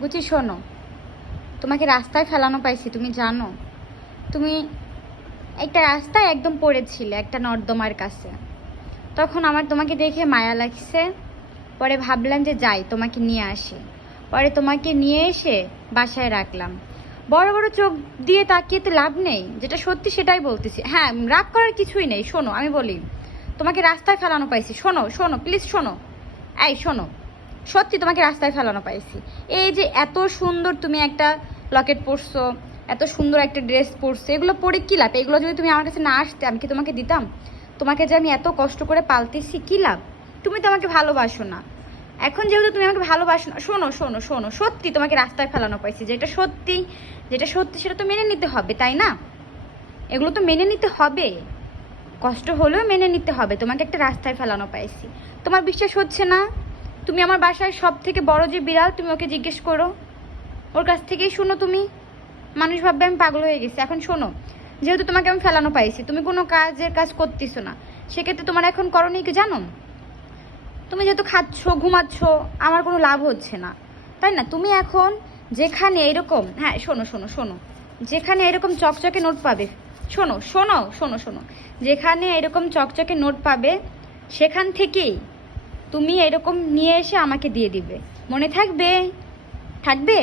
বুঝি শোনো, তোমাকে রাস্তায় ফেলানো পাইছি, তুমি জানো। তুমি একটা রাস্তায় একদম পড়েছিলে, একটা নর্দমার কাছে। তখন আমার তোমাকে দেখে মায়া লাগছে। পরে ভাবলাম যে যাই, তোমাকে নিয়ে আসি। পরে তোমাকে নিয়ে এসে বাসায় রাখলাম। বড় বড় চোখ দিয়ে তাকিয়ে তো লাভ নেই, যেটা সত্যি সেটাই বলতেছি। হ্যাঁ রাগ করার কিছুই নেই, শোনো, আমি বলি। তোমাকে রাস্তায় ফেলানো পাইছি, শোনো শোনো প্লিজ শোনো। এই, শোনো। সত্যি তোমাকে রাস্তায় ফেলানো পাইছি। এই যে এত সুন্দর তুমি একটা লকেট পরছো, এত সুন্দর একটা ড্রেস পরছো, এগুলো পরে কী লাভ? এগুলো যদি তুমি আমার কাছে না আসতে, আমি কি তোমাকে দিতাম? তোমাকে যে আমি এত কষ্ট করে পালতেছি, কী লাভ? তুমি তো আমাকে ভালোবাসো না। এখন যেহেতু তুমি আমাকে ভালোবাসো না, শোনো শোনো শোনো, সত্যি তোমাকে রাস্তায় ফেলানো পাইছি। যেটা সত্যি যেটা সত্যি সেটা তো মেনে নিতে হবে, তাই না? এগুলো তো মেনে নিতে হবে। কষ্ট হলেও মেনে নিতে হবে। তোমাকে একটা রাস্তায় ফেলানো পাইছি। তোমার বিশ্বাস হচ্ছে না? তুমি আমার বাসায় সব থেকে বড় যে বিড়াল, তুমি ওকে জিজ্ঞেস করো। ওর কাছ থেকেই শোনো তুমি। মানুষ ভাববে আমি পাগল হয়ে গেছি। এখন শোনো, যেহেতু তোমাকে আমি ফেলানো পাইছি, তুমি কোনো কাজের কাজ করতেছো না। সেক্ষেত্রে তোমার এখন করণীয় কি জানো? তুমি যেহেতু খাচ্ছ, ঘুমাচ্ছ, আমার কোনো লাভ হচ্ছে না। তাই না? তুমি এখন যেখানে এরকম হ্যাঁ শোনো শোনো শোনো। যেখানে এরকম চকচকে নোট পাবে, শোনো শোনো শোনো শোনো। যেখানে এরকম চকচকে নোট পাবে, সেখান থেকেই তুমি এরকম নিয়ে এসে আমাকে দিয়ে দিবে। মনে থাকবে? থাকবে?